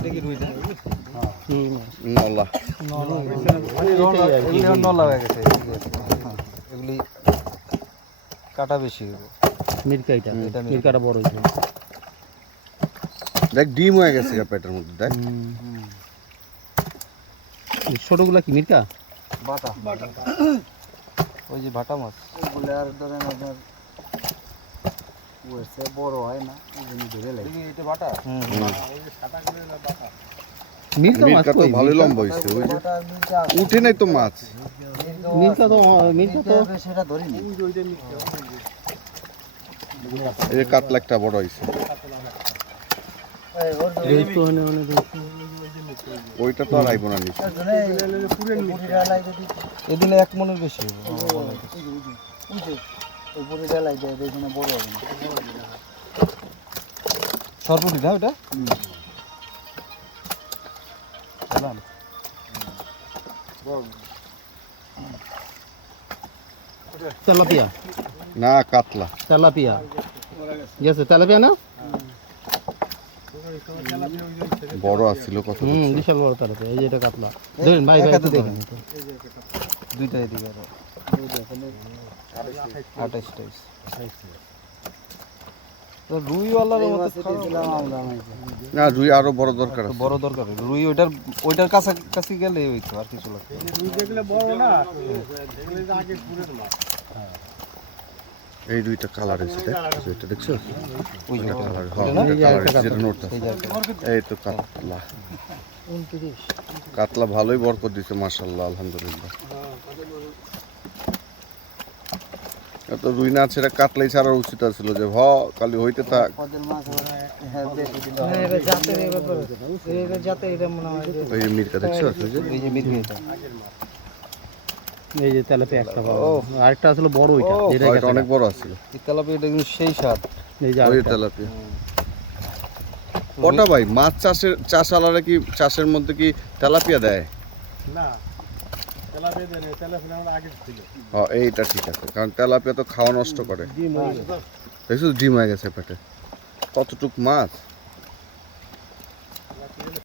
এটা কি রুই না? নলা এগুলি নলা হয়ে গেছে, ঠিক আছে। এগুলি কাটা বেশি হবে। মিরকা এটা মিরকাটা বড় হয়েছে। দেখ ডিম হয়ে গেছে পেটের মধ্যে দেখ। ছোটগুলা কি মিরকা? বাটা ওই যে বাটা মাছ ওগুলো আর ধরেন আপনার ওইসে বড় হয় না, ওই জন্য ধরে লাগে। এটা বাটা মিরকা মাছ মিরকা তো কই? ভালোই লম্বা হয়েছে, ওই যে উঠে নাই তো মাছ। মিরকা তো সেটা ধরিনি। এই যে কাতলা একটা বড় হয়েছে, ওইটা তো আর আইব না নিচে। এদিনে 1 মনের বেশি হবে। সরপুটি না ওটা? তেলাপিয়া না কাতলা তেলাপিয়া গেছে, তেলাপিয়া না? বড় আছিল কত। বিশাল বড় তেলাপিয়া। এই যে এটা কাতলা ধরেন ভাই, ভাই একটু দেখেন। দুইটা এদিকে আরো 28 তো রুইওয়ালার মতো না রুই আরো বড় দরকার আছে। বড় দরকার। রুই ওইটার কাছাকাছি গেলে হইতো আর কিছু লাগতো। এই দুইটা কালার হয়েছে দেখ, এটা দেখছো? ওই যে কালার, ওইটা না? যেটা নোটটা। এই যে এই তো কাতলা। কাতলা ভালোই বরকত দিছে মাশাআল্লাহ, আলহামদুলিল্লাহ। এত রুই না ছেড়ে কাতলাই ছাড়ার উচিত ছিল, যে কালি হইতে থাক। ওই যে মিরকা দেখছো? এই যে মিরগিটা, এই যে তেলাপিয়া একটা বড়, আরেকটা আসলে বড় ওইটা, যেটা এটা অনেক বড় আছিল। এই তেলাপিয়াটা কিন্তু সেই স্বাদ। এই যে ওই আরেকটা। তেলাপিয়া কটা ভাই মাছ চাষালারা কি চাষের মধ্যে কি তেলাপিয়া দেয়? না তেলাপিয়া দেয় না, তেলাপিয়া আমরা আগে ছিল। এইটা ঠিক আছে, কারণ তেলাপিয়া তো খাওয়া নষ্ট করে। দেখছো ডিম হয়ে গেছে পেটে, কতটুক মাছ।